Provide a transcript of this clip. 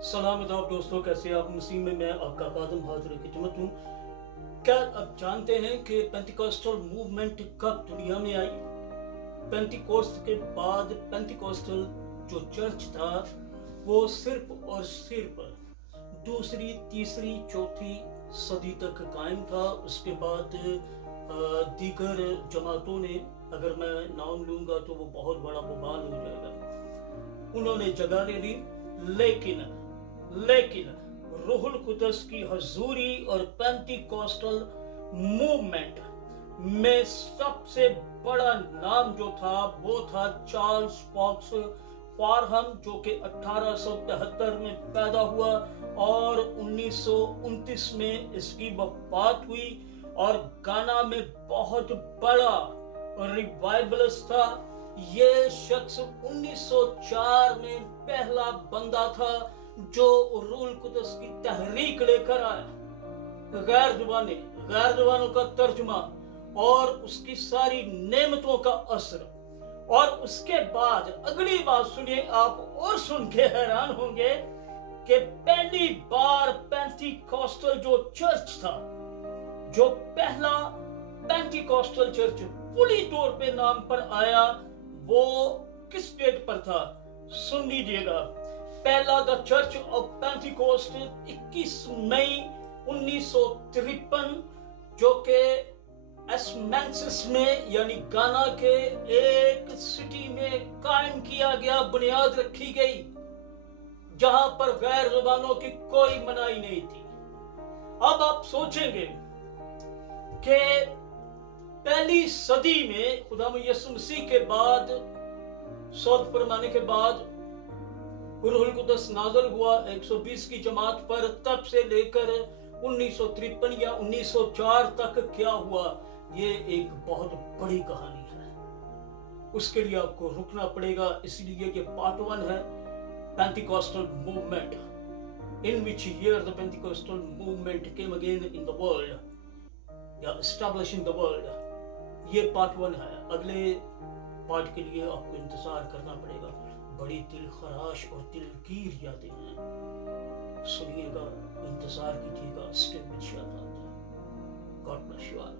सलाम आदाब दोस्तों, कैसे आप? मसीह में मैं आपका खादिम हाजिर खिदमत हूँ। क्या आप जानते हैं कि पेंटिकॉस्टल मूवमेंट कब दुनिया में आई? पेंटिकोस्ट के बाद पेंटिकॉस्टल जो चर्च था वो सिर्फ और सिर्फ दूसरी, तीसरी, चौथी सदी तक कायम था। उसके बाद दीगर जमातों ने, अगर मैं नाम लूंगा तो वो बहुत बड़ा बवाल हो जाएगा, उन्होंने जगह ले ली। लेकिन रूहुल कुदस की हजूरी और पेंटिकॉस्टल मूवमेंट में सबसे बड़ा नाम जो था वो था चार्ल्स फॉक्स फारहम, जो कि 1873 में पैदा हुआ और 1929 में इसकी वफात हुई। और गाना में बहुत बड़ा रिवाइवलिस्ट था। ये शख्स 1904 में पहला बंदा था जो रूहुल कुदस की तहरीक लेकर आया। गैर जुबानों का तर्जुमा और उसकी सारी नेमतों का असर। और उसके बाद अगली बात सुनिए आप, और सुन के हैरान होंगे कि पहली बार पेंटिकॉस्टल जो चर्च था, जो पहला पेंटिकॉस्टल चर्च पूरी तौर पे नाम पर आया, वो किस डेट पर था? सुन लीजिएगा। पहला द चर्च ऑफ पेंटिकोस्ट 21 मई 1953, जो कि एस्मेंसिस में यानी गाना के एक सिटी में कायम किया गया, बुनियाद रखी गई, जहां पर गैर जुबानों की कोई मनाही नहीं थी। अब आप सोचेंगे कि पहली सदी में खुदा यीशु मसीह के बाद, सौद फरमाने के बाद रूहुल कुदस नाज़िल हुआ 120 की जमात पर। तब से लेकर 1953 या 1904 तक क्या हुआ, ये एक बहुत बड़ी कहानी है। उसके लिए आपको रुकना पड़ेगा, इसलिए ये पार्ट 1 है, Pentecostal movement, in which year the Pentecostal movement came again in the world, या establishing the world। ये पार्ट 1 है। अगले पार्ट के लिए आपको इंतजार करना पड़ेगा। बड़ी दिल खराश और दिलगीर यादें हैं, सुनिएगा, इंतजार कीजिएगा। Stay with Shadat. God bless you all.